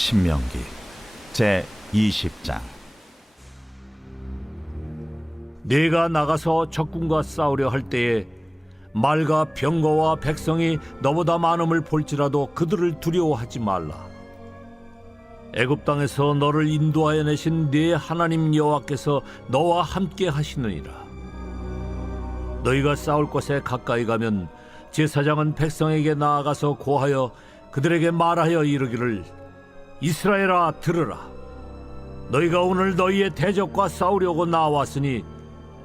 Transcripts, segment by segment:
신명기 제20장. 네가 나가서 적군과 싸우려 할 때에 말과 병거와 백성이 너보다 많음을 볼지라도 그들을 두려워하지 말라. 애굽 땅에서 너를 인도하여 내신 네 하나님 여호와께서 너와 함께 하시느니라. 너희가 싸울 곳에 가까이 가면 제사장은 백성에게 나아가서 고하여 그들에게 말하여 이르기를, 이스라엘아 들으라. 너희가 오늘 너희의 대적과 싸우려고 나왔으니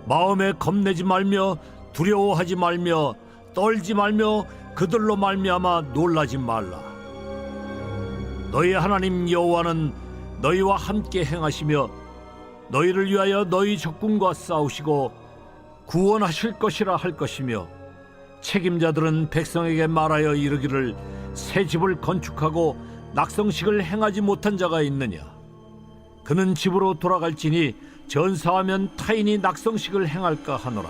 마음에 겁내지 말며 두려워하지 말며 떨지 말며 그들로 말미암아 놀라지 말라. 너희 하나님 여호와는 너희와 함께 행하시며 너희를 위하여 너희 적군과 싸우시고 구원하실 것이라 할 것이며, 책임자들은 백성에게 말하여 이르기를, 새 집을 건축하고 낙성식을 행하지 못한 자가 있느냐? 그는 집으로 돌아갈지니 전사하면 타인이 낙성식을 행할까 하노라.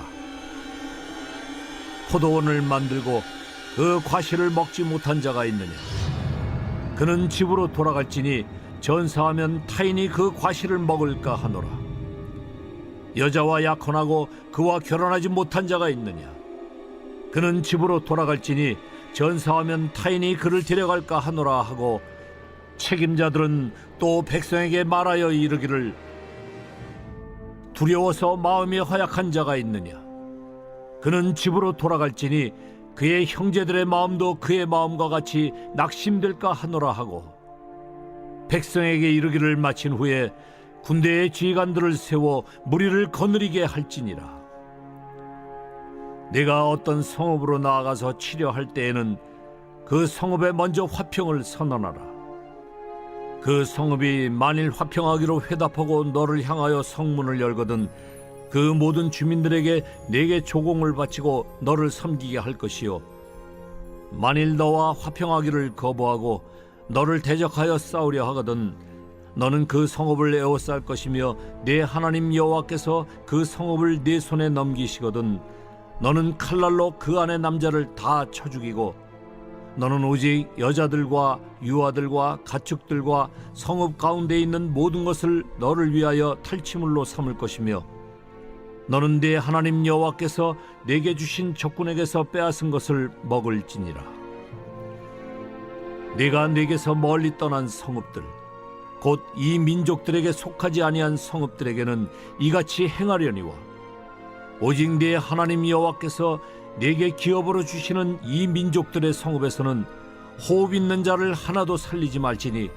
포도원을 만들고 그 과실을 먹지 못한 자가 있느냐? 그는 집으로 돌아갈지니 전사하면 타인이 그 과실을 먹을까 하노라. 여자와 약혼하고 그와 결혼하지 못한 자가 있느냐? 그는 집으로 돌아갈지니 전사하면 타인이 그를 데려갈까 하노라 하고, 책임자들은 또 백성에게 말하여 이르기를, 두려워서 마음이 허약한 자가 있느냐? 그는 집으로 돌아갈지니 그의 형제들의 마음도 그의 마음과 같이 낙심될까 하노라 하고, 백성에게 이르기를 마친 후에 군대의 지휘관들을 세워 무리를 거느리게 할지니라. 네가 어떤 성읍으로 나아가서 치려 할 때에는 그 성읍에 먼저 화평을 선언하라. 그 성읍이 만일 화평하기로 회답하고 너를 향하여 성문을 열거든 그 모든 주민들에게 네게 조공을 바치고 너를 섬기게 할 것이요, 만일 너와 화평하기를 거부하고 너를 대적하여 싸우려 하거든 너는 그 성읍을 에워쌀 것이며 네 하나님 여호와께서 그 성읍을 네 손에 넘기시거든 너는 칼날로 그 안의 남자를 다 쳐 죽이고, 너는 오직 여자들과 유아들과 가축들과 성읍 가운데 있는 모든 것을 너를 위하여 탈취물로 삼을 것이며, 너는 네 하나님 여호와께서 네게 주신 적군에게서 빼앗은 것을 먹을지니라. 네가 네게서 멀리 떠난 성읍들, 곧 이 민족들에게 속하지 아니한 성읍들에게는 이같이 행하려니와, 오직 네 하나님 여호와께서 네게 기업으로 주시는 이 민족들의 성읍에서는 호흡 있는 자를 하나도 살리지 말지니,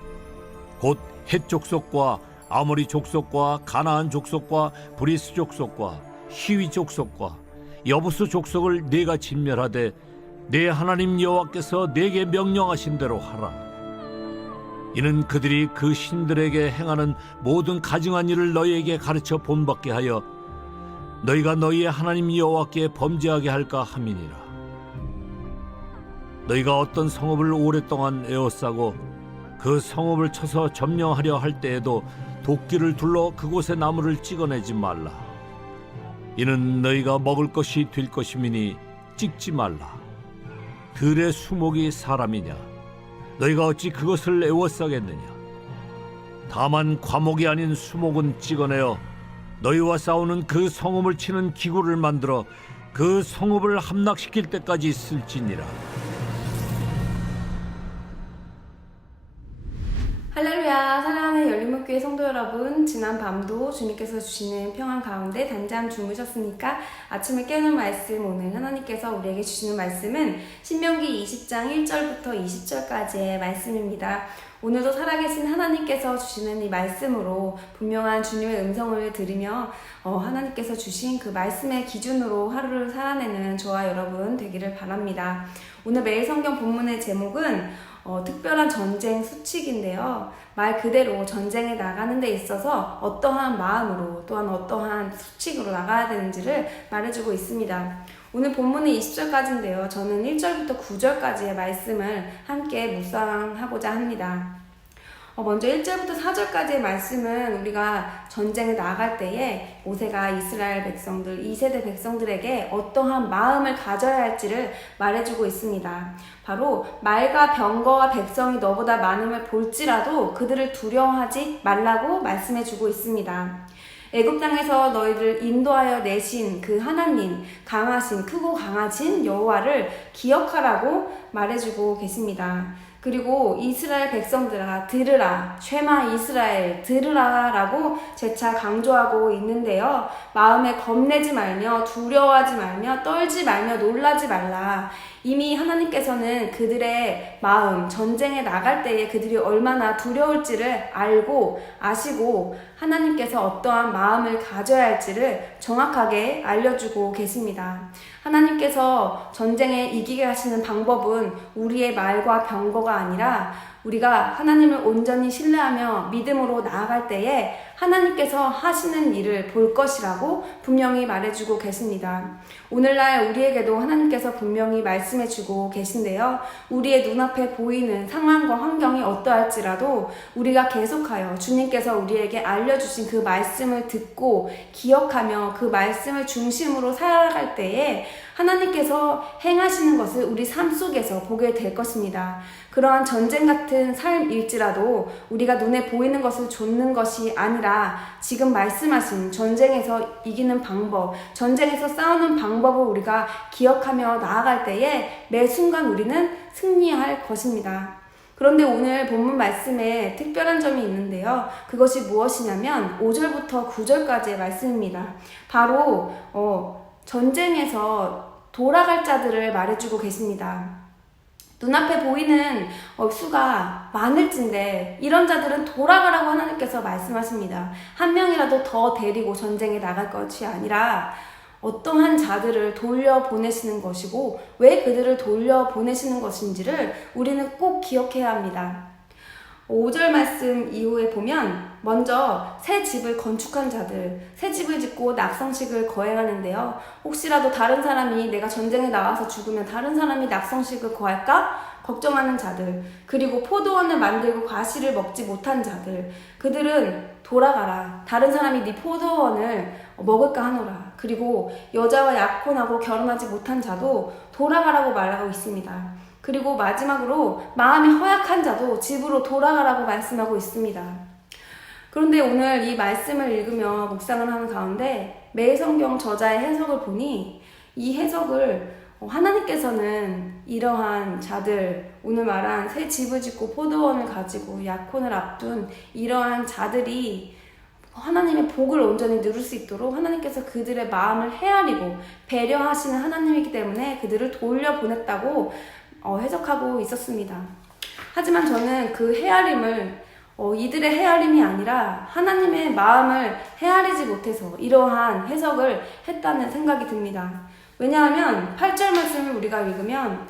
곧 헷 족속과 아모리 족속과 가나안 족속과 브리스 족속과 히위 족속과 여부스 족속을 네가 진멸하되 네 하나님 여호와께서 네게 명령하신 대로 하라. 이는 그들이 그 신들에게 행하는 모든 가증한 일을 너희에게 가르쳐 본받게 하여 너희가 너희의 하나님 여호와께 범죄하게 할까 함이니라. 너희가 어떤 성읍을 오랫동안 에워싸고 그 성읍을 쳐서 점령하려 할 때에도 도끼를 둘러 그곳의 나무를 찍어내지 말라. 이는 너희가 먹을 것이 될 것임이니 찍지 말라. 들의 수목이 사람이냐? 너희가 어찌 그것을 에워싸겠느냐? 다만 과목이 아닌 수목은 찍어내어 너희와 싸우는 그 성읍을 치는 기구를 만들어 그 성읍을 함락시킬 때까지 쓸지니라. 할렐루야. 사랑하는 열린목교회 성도 여러분, 지난 밤도 주님께서 주시는 평안 가운데 단잠 주무셨습니까? 아침에 깨우는 말씀, 오늘 하나님께서 우리에게 주시는 말씀은 신명기 20장 1절부터 20절까지의 말씀입니다. 오늘도 살아계신 하나님께서 주시는 이 말씀으로 분명한 주님의 음성을 들으며 하나님께서 주신 그 말씀의 기준으로 하루를 살아내는 저와 여러분 되기를 바랍니다. 오늘 매일 성경 본문의 제목은 특별한 전쟁 수칙인데요. 말 그대로 전쟁에 나가는 데 있어서 어떠한 마음으로 또한 어떠한 수칙으로 나가야 되는지를 말해주고 있습니다. 오늘 본문은 20절까지인데요. 저는 1절부터 9절까지의 말씀을 함께 묵상하고자 합니다. 먼저 1절부터 4절까지의 말씀은 우리가 전쟁에 나갈 때에 모세가 이스라엘 백성들, 2세대 백성들에게 어떠한 마음을 가져야 할지를 말해주고 있습니다. 바로 말과 병거와 백성이 너보다 많음을 볼지라도 그들을 두려워하지 말라고 말씀해주고 있습니다. 애굽 땅에서 너희를 인도하여 내신 그 하나님, 강하신, 크고 강하신 여호와를 기억하라고 말해주고 계십니다. 그리고 이스라엘 백성들아 들으라, 쉐마 이스라엘 들으라 라고 재차 강조하고 있는데요. 마음에 겁내지 말며 두려워하지 말며 떨지 말며 놀라지 말라. 이미 하나님께서는 그들의 마음, 전쟁에 나갈 때에 그들이 얼마나 두려울지를 알고 아시고 하나님께서 어떠한 마음을 가져야 할지를 정확하게 알려주고 계십니다. 하나님께서 전쟁에 이기게 하시는 방법은 우리의 말과 병거가 아니라 우리가 하나님을 온전히 신뢰하며 믿음으로 나아갈 때에 하나님께서 하시는 일을 볼 것이라고 분명히 말해주고 계십니다. 오늘날 우리에게도 하나님께서 분명히 말씀해주고 계신데요. 우리의 눈앞에 보이는 상황과 환경이 어떠할지라도 우리가 계속하여 주님께서 우리에게 알려주신 그 말씀을 듣고 기억하며 그 말씀을 중심으로 살아갈 때에 하나님께서 행하시는 것을 우리 삶 속에서 보게 될 것입니다. 그러한 전쟁 같은 삶일지라도 우리가 눈에 보이는 것을 좇는 것이 아니라 지금 말씀하신 전쟁에서 이기는 방법, 전쟁에서 싸우는 방법을 우리가 기억하며 나아갈 때에 매 순간 우리는 승리할 것입니다. 그런데 오늘 본문 말씀에 특별한 점이 있는데요. 그것이 무엇이냐면 5절부터 9절까지의 말씀입니다. 바로 전쟁에서 돌아갈 자들을 말해주고 계십니다. 눈앞에 보이는 수가 많을진데 이런 자들은 돌아가라고 하나님께서 말씀하십니다. 한 명이라도 더 데리고 전쟁에 나갈 것이 아니라 어떠한 자들을 돌려보내시는 것이고 왜 그들을 돌려보내시는 것인지를 우리는 꼭 기억해야 합니다. 5절 말씀 이후에 보면 먼저 새 집을 건축한 자들, 새 집을 짓고 낙성식을 거행하는데요. 혹시라도 다른 사람이 내가 전쟁에 나와서 죽으면 다른 사람이 낙성식을 거할까? 걱정하는 자들, 그리고 포도원을 만들고 과실을 먹지 못한 자들, 그들은 돌아가라. 다른 사람이 네 포도원을 먹을까 하노라. 그리고 여자와 약혼하고 결혼하지 못한 자도 돌아가라고 말하고 있습니다. 그리고 마지막으로 마음이 허약한 자도 집으로 돌아가라고 말씀하고 있습니다. 그런데 오늘 이 말씀을 읽으며 묵상을 하는 가운데 매성경 저자의 해석을 보니 이 해석을 하나님께서는 이러한 자들, 오늘 말한 새 집을 짓고 포도원을 가지고 약혼을 앞둔 이러한 자들이 하나님의 복을 온전히 누릴 수 있도록 하나님께서 그들의 마음을 헤아리고 배려하시는 하나님이기 때문에 그들을 돌려보냈다고 해석하고 있었습니다. 하지만 저는 그 헤아림을 이들의 헤아림이 아니라 하나님의 마음을 헤아리지 못해서 이러한 해석을 했다는 생각이 듭니다. 왜냐하면 8절 말씀을 우리가 읽으면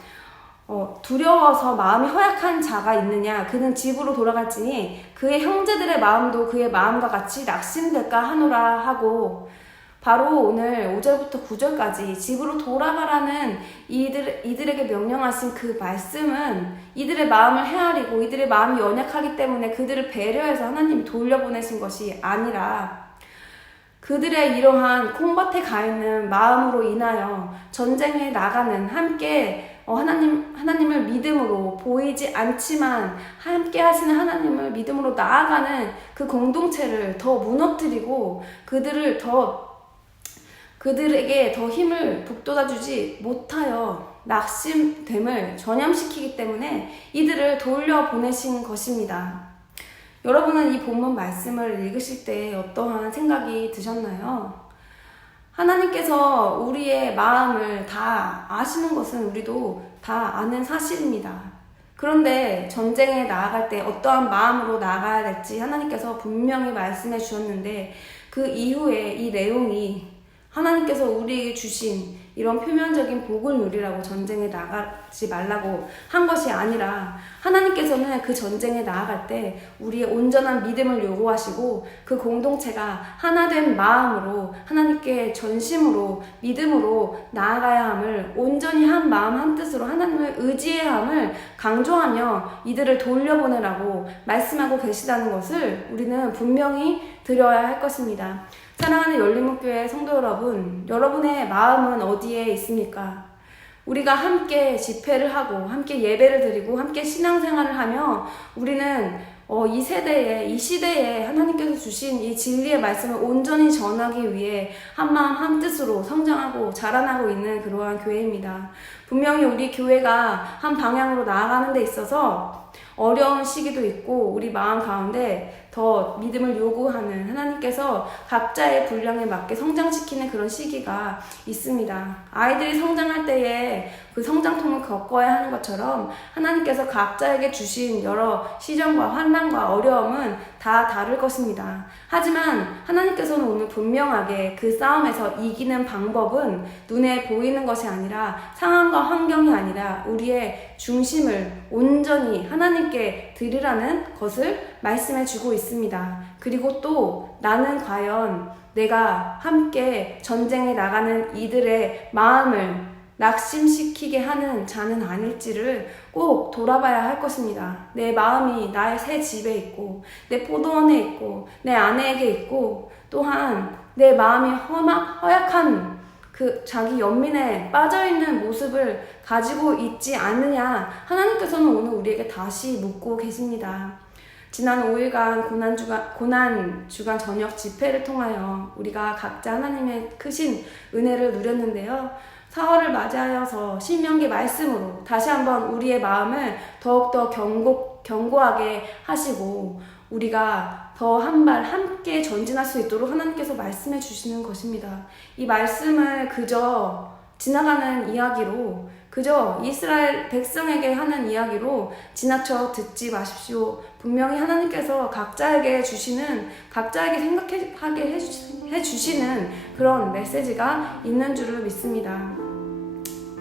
두려워서 마음이 허약한 자가 있느냐 그는 집으로 돌아갈지니 그의 형제들의 마음도 그의 마음과 같이 낙심될까 하노라 하고 바로 오늘 5절부터 9절까지 집으로 돌아가라는 이들에게 명령하신 그 말씀은 이들의 마음을 헤아리고 이들의 마음이 연약하기 때문에 그들을 배려해서 하나님이 돌려보내신 것이 아니라 그들의 이러한 콩밭에 가 있는 마음으로 인하여 전쟁에 나가는 함께 하나님을 믿음으로 보이지 않지만 함께 하시는 하나님을 믿음으로 나아가는 그 공동체를 더 무너뜨리고 그들에게 더 힘을 북돋아주지 못하여 낙심됨을 전염시키기 때문에 이들을 돌려보내신 것입니다. 여러분은 이 본문 말씀을 읽으실 때 어떠한 생각이 드셨나요? 하나님께서 우리의 마음을 다 아시는 것은 우리도 다 아는 사실입니다. 그런데 전쟁에 나아갈 때 어떠한 마음으로 나아가야 될지 하나님께서 분명히 말씀해 주셨는데 그 이후에 이 내용이 하나님께서 우리에게 주신 이런 표면적인 복을 누리라고 전쟁에 나가지 말라고 한 것이 아니라 하나님께서는 그 전쟁에 나아갈 때 우리의 온전한 믿음을 요구하시고 그 공동체가 하나된 마음으로 하나님께 전심으로 믿음으로 나아가야 함을 온전히 한 마음 한 뜻으로 하나님을 의지해야 함을 강조하며 이들을 돌려보내라고 말씀하고 계시다는 것을 우리는 분명히 드려야 할 것입니다. 사랑하는 열린목교회 성도 여러분, 여러분의 마음은 어디에 있습니까? 우리가 함께 집회를 하고 함께 예배를 드리고 함께 신앙생활을 하며 우리는 이 세대에, 이 시대에 하나님께서 주신 이 진리의 말씀을 온전히 전하기 위해 한마음 한뜻으로 성장하고 자라나고 있는 그러한 교회입니다. 분명히 우리 교회가 한 방향으로 나아가는 데 있어서 어려운 시기도 있고 우리 마음 가운데 더 믿음을 요구하는 하나님께서 각자의 분량에 맞게 성장시키는 그런 시기가 있습니다. 아이들이 성장할 때에 그 성장통을 겪어야 하는 것처럼 하나님께서 각자에게 주신 여러 시련과 환난과 어려움은 다 다를 것입니다. 하지만 하나님께서는 오늘 분명하게 그 싸움에서 이기는 방법은 눈에 보이는 것이 아니라 상황과 환경이 아니라 우리의 중심을 온전히 하나님께 드리라는 것을 말씀해 주고 있습니다. 그리고 또 나는 과연 내가 함께 전쟁에 나가는 이들의 마음을 낙심시키게 하는 자는 아닐지를 꼭 돌아봐야 할 것입니다. 내 마음이 나의 새 집에 있고 내 포도원에 있고 내 아내에게 있고 또한 내 마음이 허약한 그 자기 연민에 빠져있는 모습을 가지고 있지 않느냐 하나님께서는 오늘 우리에게 다시 묻고 계십니다. 지난 5일간 고난주간 저녁 집회를 통하여 우리가 각자 하나님의 크신 은혜를 누렸는데요. 4월을 맞이하여서 신명기 말씀으로 다시 한번 우리의 마음을 더욱더 견고하게 하시고 우리가 더 한 발 함께 전진할 수 있도록 하나님께서 말씀해 주시는 것입니다. 이 말씀을 그저 지나가는 이야기로 그저 이스라엘 백성에게 하는 이야기로 지나쳐 듣지 마십시오. 분명히 하나님께서 각자에게 주시는 각자에게 생각하게 해주시는 그런 메시지가 있는 줄을 믿습니다.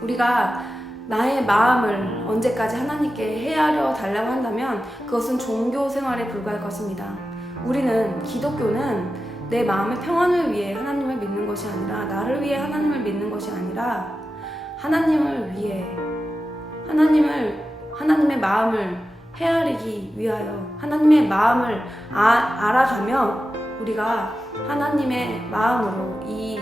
우리가 나의 마음을 언제까지 하나님께 헤아려 달라고 한다면 그것은 종교 생활에 불과할 것입니다. 우리는 기독교는 내 마음의 평안을 위해 하나님을 믿는 것이 아니라 나를 위해 하나님을 믿는 것이 아니라 하나님을 위해 하나님의 마음을 헤아리기 위하여 하나님의 마음을 알아가며 우리가 하나님의 마음으로 이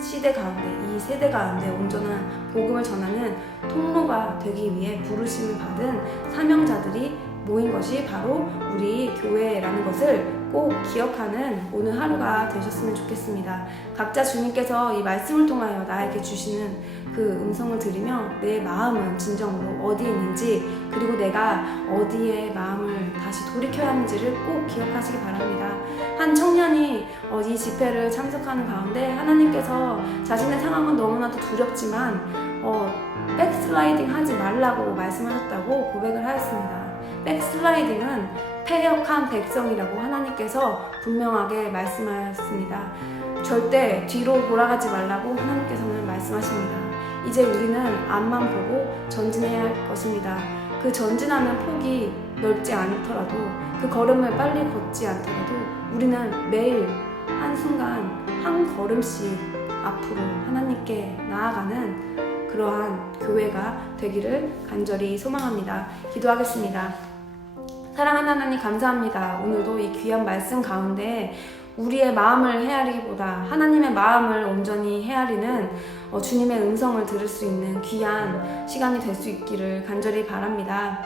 시대 가운데 이 세대 가운데 온전한 복음을 전하는 통로가 되기 위해 부르심을 받은 사명자들이 모인 것이 바로 우리 교회라는 것을 꼭 기억하는 오늘 하루가 되셨으면 좋겠습니다. 각자 주님께서 이 말씀을 통하여 나에게 주시는 그 음성을 들으며 내 마음은 진정으로 어디에 있는지 그리고 내가 어디에 마음을 다시 돌이켜야 하는지를 꼭 기억하시기 바랍니다. 한 청년이 이 집회를 참석하는 가운데 하나님께서 자신의 상황은 너무나도 두렵지만 백슬라이딩 하지 말라고 말씀하셨다고 고백을 하였습니다. 백슬라이딩은 패역한 백성이라고 하나님께서 분명하게 말씀하였습니다. 절대 뒤로 돌아가지 말라고 하나님께서는 말씀하십니다. 이제 우리는 앞만 보고 전진해야 할 것입니다. 그 전진하는 폭이 넓지 않더라도 그 걸음을 빨리 걷지 않더라도 우리는 매일 한순간 한 걸음씩 앞으로 하나님께 나아가는 그러한 교회가 되기를 간절히 소망합니다. 기도하겠습니다. 사랑하는 하나님 감사합니다. 오늘도 이 귀한 말씀 가운데 우리의 마음을 헤아리기보다 하나님의 마음을 온전히 헤아리는 주님의 음성을 들을 수 있는 귀한 시간이 될 수 있기를 간절히 바랍니다.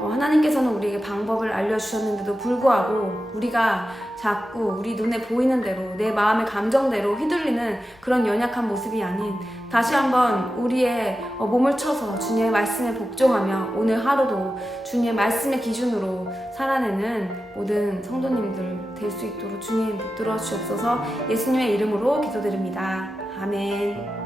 하나님께서는 우리에게 방법을 알려주셨는데도 불구하고 우리가 자꾸 우리 눈에 보이는 대로 내 마음의 감정대로 휘둘리는 그런 연약한 모습이 아닌 다시 한번 우리의 몸을 쳐서 주님의 말씀에 복종하며 오늘 하루도 주님의 말씀의 기준으로 살아내는 모든 성도님들 될 수 있도록 주님 붙들어 주옵소서. 예수님의 이름으로 기도드립니다. 아멘.